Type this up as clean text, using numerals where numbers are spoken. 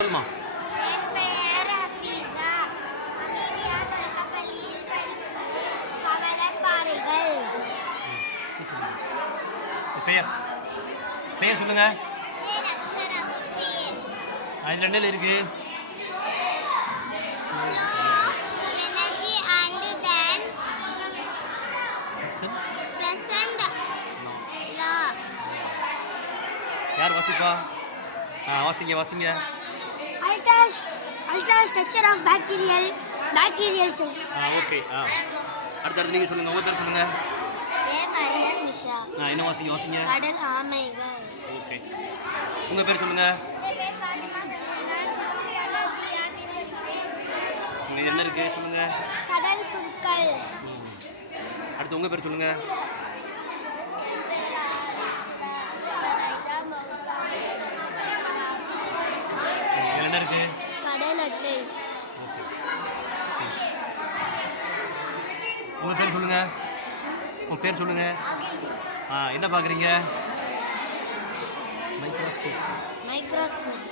சொல்லுமா. என் பெயர் ஹபீஸா. அமீதியா தொடக்கப்பள்ளியில் படிக்கிறேன். பவளப்பாறைகள். பெயர் பெயர் சொல்லுங்க. ஏ லக்ஷரமுத்தீன். அது ரெண்டில் இருக்கு. Law, energy and then present law. யார் வாசிப்பா? வாசிங்க வாசிங்க. Ultra structure of bacterial cell. Okay. அடுத்து நீங்கள் சொல்லுங்கள். உங்கள் பேர் சொல்லுங்கள். ஏ மரியம் நிஷா. என்ன வாசிங்க வாசிங்க. கடல் ஆமைகள். ஓகே. உங்கள் பேர் சொல்லுங்கள். உங்களுக்கு என்ன இருக்குது சொல்லுங்கள். கடல் புற்கள். அடுத்து உங்கள் பேர் சொல்லுங்கள். என்ன இருக்குது? கடல் அட்டை. உங்கள் பேர் சொல்லுங்கள். உங்கள் பேர் சொல்லுங்கள். என்ன பார்க்குறீங்க? மைக்ரோஸ்கோப். மைக்ரோஸ்கோப்.